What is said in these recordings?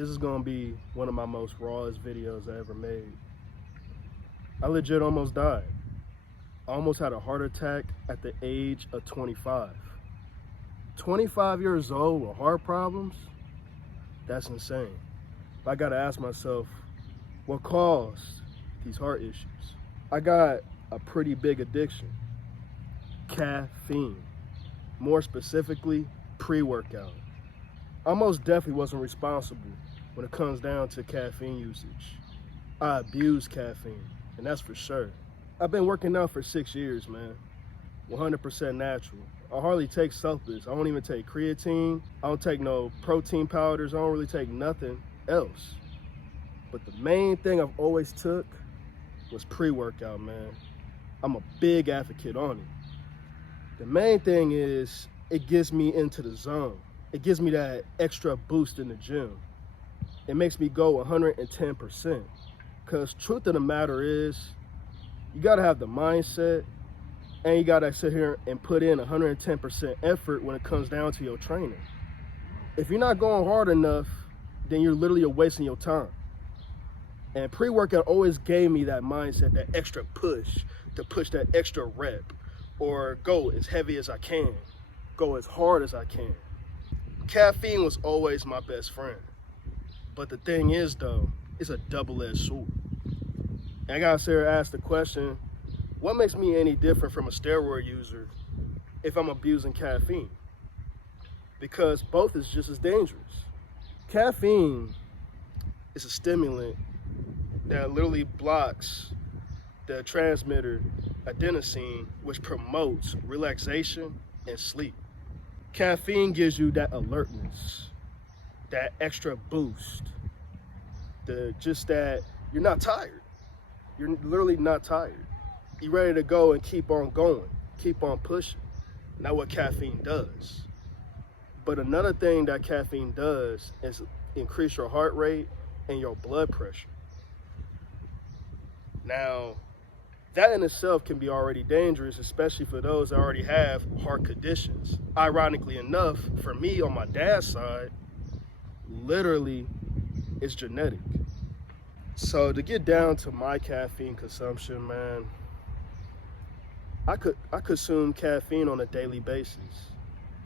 This is gonna be one of my most rawest videos I ever made. I legit almost died. I almost had a heart attack at the age of 25. 25 years old with heart problems? That's insane. I gotta ask myself, what caused these heart issues? I got a pretty big addiction. Caffeine. More specifically, pre-workout. I most definitely wasn't responsible when it comes down to caffeine usage. I abuse caffeine, and that's for sure. I've been working out for 6 years, man. 100% natural. I hardly take supplements. I don't even take creatine. I don't take no protein powders. I don't really take nothing else. But the main thing I've always took was pre-workout, man. I'm a big advocate on it. The main thing is it gets me into the zone. It gives me that extra boost in the gym. It makes me go 110%. Because truth of the matter is, you gotta have the mindset and you gotta sit here and put in 110% effort when it comes down to your training. If you're not going hard enough, then you're literally wasting your time. And pre-workout always gave me that mindset, that extra push, to push that extra rep, or go as heavy as I can, go as hard as I can. Caffeine was always my best friend. But the thing is though, it's a double-edged sword. And I gotta sit here and ask the question, what makes me any different from a steroid user if I'm abusing caffeine? Because both is just as dangerous. Caffeine is a stimulant that literally blocks the transmitter adenosine, which promotes relaxation and sleep. Caffeine gives you that alertness, that extra boost, just that you're not tired. You're literally not tired. You're ready to go and keep on going, keep on pushing. And that's what caffeine does. But another thing that caffeine does is increase your heart rate and your blood pressure. Now, that in itself can be already dangerous, especially for those that already have heart conditions. Ironically enough, for me on my dad's side, literally it's genetic. So to get down to my caffeine consumption, man, I consume caffeine on a daily basis.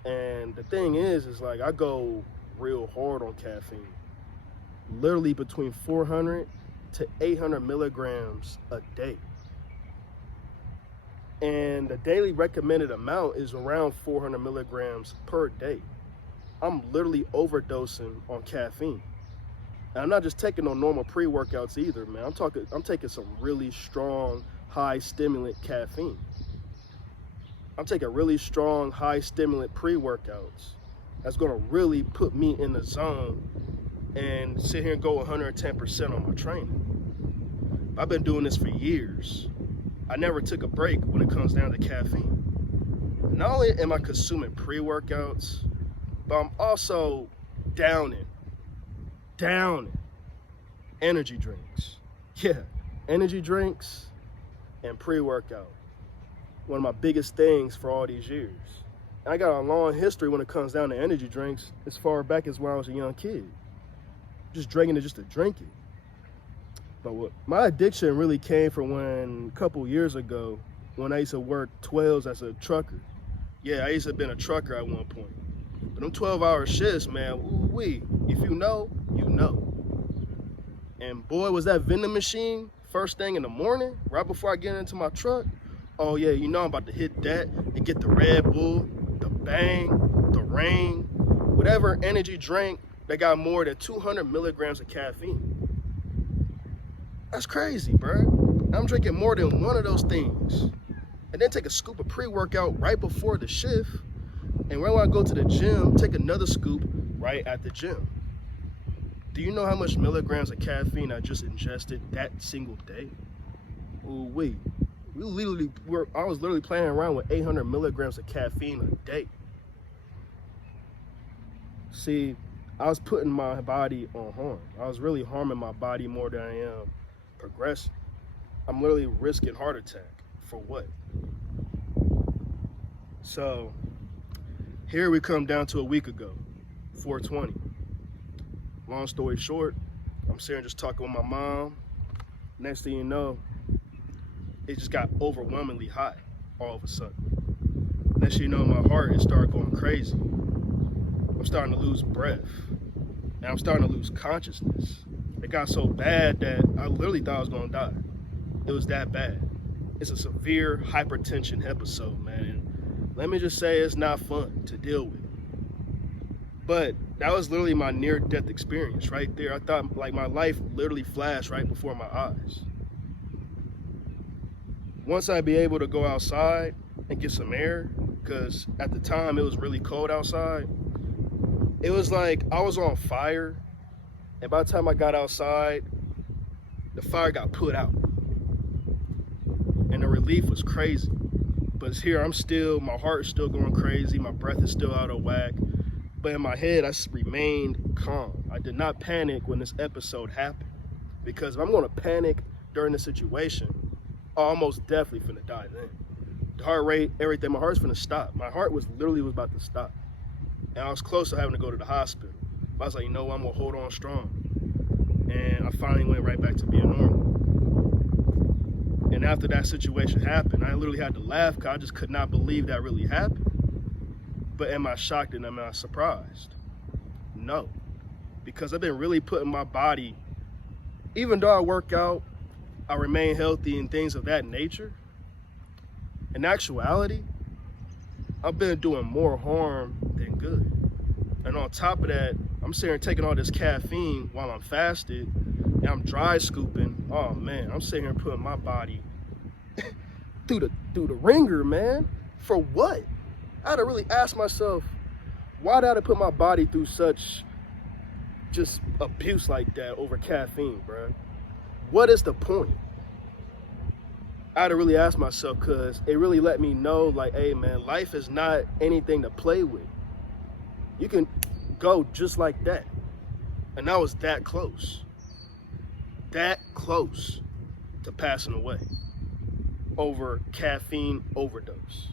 And the thing is like I go real hard on caffeine. Literally between 400 to 800 milligrams a day. And the daily recommended amount is around 400 milligrams per day. I'm literally overdosing on caffeine. And I'm not just taking no normal pre-workouts either, man. I'm taking some really strong, high stimulant caffeine. I'm taking really strong, high stimulant pre-workouts. That's gonna really put me in the zone and sit here and go 110% on my training. I've been doing this for years. I never took a break when it comes down to caffeine. Not only am I consuming pre-workouts, but I'm also downing energy drinks. Yeah, energy drinks and pre-workout. One of my biggest things for all these years. And I got a long history when it comes down to energy drinks as far back as when I was a young kid. Just drinking it just to drink it. But what my addiction really came from when a couple years ago when I used to work 12s as a trucker. Yeah, I used to have been a trucker at one point. But them 12-hour shifts, man, if you know, you know. And boy, was that vending machine first thing in the morning, right before I get into my truck. Oh yeah, you know I'm about to hit that and get the Red Bull, the Bang, the Rain, whatever energy drink that got more than 200 milligrams of caffeine. That's crazy, bro. I'm drinking more than one of those things. And then take a scoop of pre-workout right before the shift. And when I go to the gym, take another scoop right at the gym. Do you know how much milligrams of caffeine I just ingested that single day? Ooh-wee. I was literally playing around with 800 milligrams of caffeine a day. See, I was putting my body on harm. I was really harming my body more than I am progressing. I'm literally risking heart attack. For what? So, here we come down to a week ago, 420. Long story short, I'm sitting just talking with my mom. Next thing you know, it just got overwhelmingly hot all of a sudden. Next thing you know, my heart is started going crazy. I'm starting to lose breath. And I'm starting to lose consciousness. It got so bad that I literally thought I was gonna die. It was that bad. It's a severe hypertension episode, man. And let me just say, it's not fun to deal with. But that was literally my near-death experience right there. I thought like my life literally flashed right before my eyes. Once I'd be able to go outside and get some air, because at the time it was really cold outside, it was like I was on fire, and by the time I got outside, the fire got put out. And the relief was crazy. But it's here, my heart is still going crazy, my breath is still out of whack. But in my head, I remained calm. I did not panic when this episode happened. Because if I'm gonna panic during the situation, I'm almost definitely finna die then. The heart rate, everything, my heart's finna stop. My heart was about to stop. And I was close to having to go to the hospital. But I was like, you know what, I'm gonna hold on strong. And I finally went right back to being normal. And after that situation happened, I literally had to laugh because I just could not believe that really happened. But am I shocked and am I surprised? No. Because I've been really putting my body, even though I work out, I remain healthy and things of that nature, in actuality, I've been doing more harm than good. And on top of that, I'm sitting here taking all this caffeine while I'm fasted, and I'm dry scooping. Oh man, I'm sitting here putting my body through the ringer, man. For what? I had to really ask myself, why did I put my body through such just abuse like that over caffeine, bro? What is the point? I had to really ask myself, because it really let me know, like, hey man, life is not anything to play with. You can go just like that. And I was that close to passing away over caffeine overdose.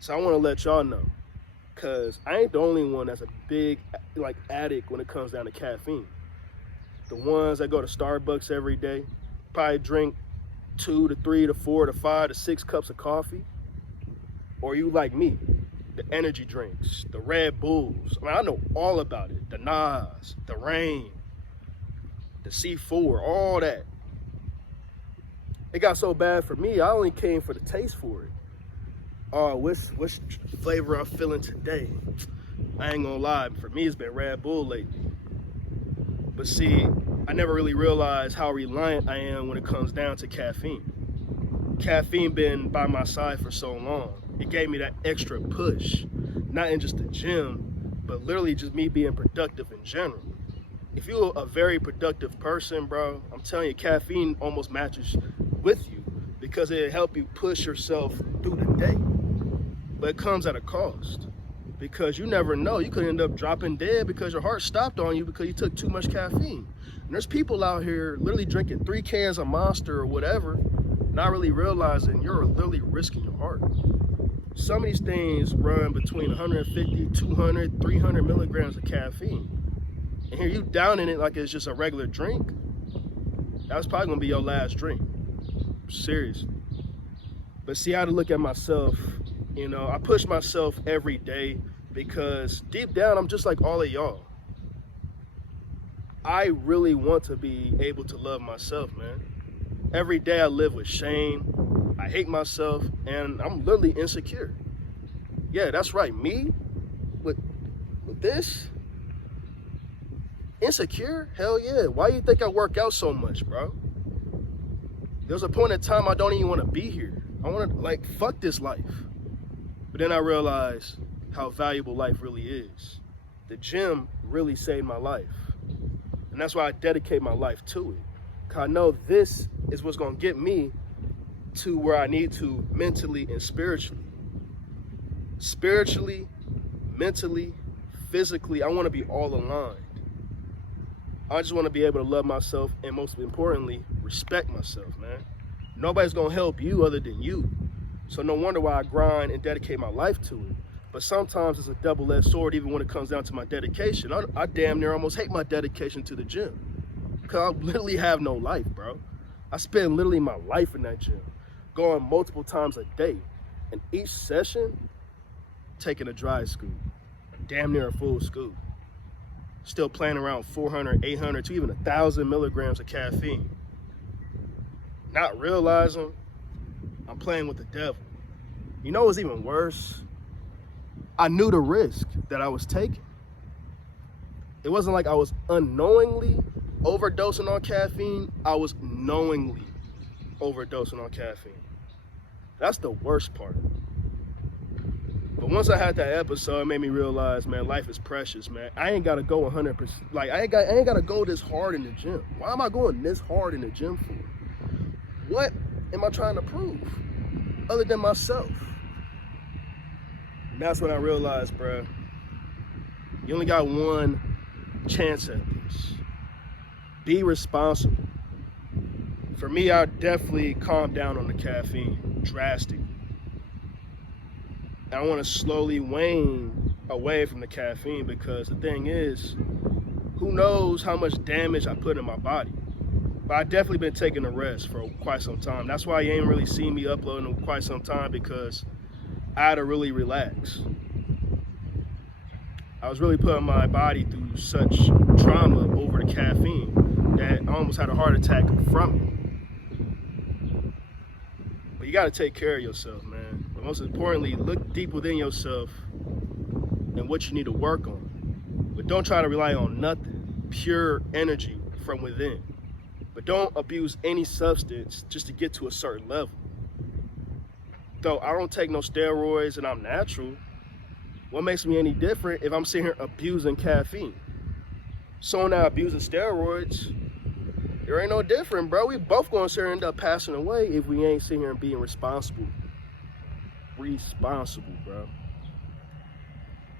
So I want to let y'all know, because I ain't the only one that's a big addict when it comes down to caffeine. The ones that go to Starbucks every day probably drink 2 to 3 to 4 to 5 to 6 cups of coffee. Or you like me, the energy drinks, the Red Bulls. I mean, I know all about it. The Nas, the Rain, the C4, all that. It got so bad for me, I only came for the taste for it. Oh, which flavor I'm feeling today? I ain't gonna lie, for me it's been Red Bull lately. But see, I never really realized how reliant I am when it comes down to caffeine. Caffeine been by my side for so long. It gave me that extra push, not in just the gym, but literally just me being productive in general. If you're a very productive person, bro, I'm telling you, caffeine almost matches with you because it'll help you push yourself through the day. But it comes at a cost, because you never know. You could end up dropping dead because your heart stopped on you because you took too much caffeine. And there's people out here literally drinking 3 cans of Monster or whatever, not really realizing you're literally risking your heart. Some of these things run between 150, 200, 300 milligrams of caffeine. And here you downing it like it's just a regular drink. That's probably gonna be your last drink. Seriously. But see, I had to look at myself. You know, I push myself every day because deep down, I'm just like all of y'all. I really want to be able to love myself, man. Every day I live with shame. I hate myself, and I'm literally insecure. Yeah, that's right. Me with this? Insecure? Hell yeah. Why do you think I work out so much, bro? There's a point in time I don't even want to be here. I want to, fuck this life. But then I realized how valuable life really is. The gym really saved my life. And that's why I dedicate my life to it. Because I know this is what's going to get me to where I need to mentally and spiritually. Spiritually, mentally, physically, I want to be all aligned. I just want to be able to love myself and, most importantly, respect myself, man. Nobody's going to help you other than you. So no wonder why I grind and dedicate my life to it. But sometimes it's a double-edged sword even when it comes down to my dedication. I damn near almost hate my dedication to the gym. Because I literally have no life, bro. I spend literally my life in that gym, going multiple times a day. And each session, taking a dry scoop, damn near a full scoop. Still playing around 400, 800 to even 1,000 milligrams of caffeine. Not realizing I'm playing with the devil. You know what's even worse? I knew the risk that I was taking. It wasn't like I was unknowingly overdosing on caffeine. I was knowingly overdosing on caffeine. That's the worst part. But once I had that episode, it made me realize, man, life is precious, man. I ain't gotta go 100%. Like, I ain't gotta go this hard in the gym. Why am I going this hard in the gym for? What am I trying to prove other than myself? And that's when I realized, bro, you only got one chance at this. Be responsible. For me, I definitely calmed down on the caffeine drastically. I want to slowly wane away from the caffeine because the thing is, who knows how much damage I put in my body. But I definitely been taking a rest for quite some time. That's why you ain't really seen me uploading in quite some time, because I had to really relax. I was really putting my body through such trauma over the caffeine that I almost had a heart attack from it. But you gotta take care of yourself, man. But most importantly, look deep within yourself and what you need to work on. But don't try to rely on nothing. Pure energy from within. But don't abuse any substance just to get to a certain level. Though I don't take no steroids and I'm natural, what makes me any different if I'm sitting here abusing caffeine? Someone that abuses steroids, there ain't no different, bro. We both gonna sit here and end up passing away if we ain't sitting here and being responsible. Responsible, bro.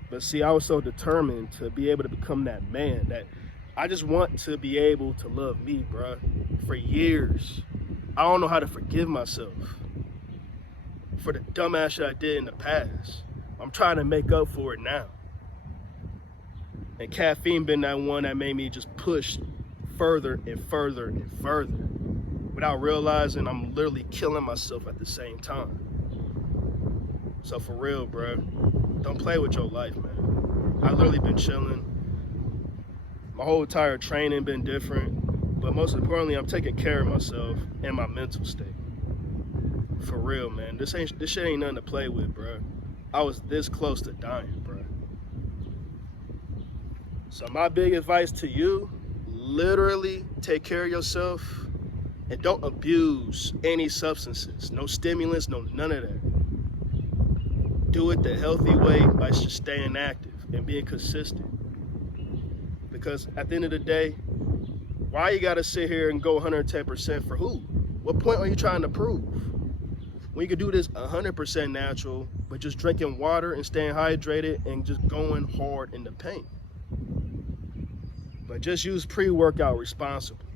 But see, I was so determined to be able to become that man that I just want to be able to love me, bro. For years, I don't know how to forgive myself for the dumbass shit I did in the past. I'm trying to make up for it now. And caffeine been that one that made me just push further and further and further without realizing I'm literally killing myself at the same time. So for real, bro, don't play with your life, man. I literally been chilling. My whole entire training been different, but most importantly, I'm taking care of myself and my mental state. For real, man. This shit ain't nothing to play with, bro. I was this close to dying, bro. So my big advice to you, literally take care of yourself and don't abuse any substances. No stimulants, no none of that. Do it the healthy way by just staying active and being consistent. Because at the end of the day, why you gotta sit here and go 110% for who? What point are you trying to prove? When you could do this 100% natural, but just drinking water and staying hydrated and just going hard in the paint. But just use pre-workout responsibly.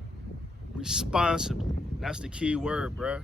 Responsibly. That's the key word, bruh.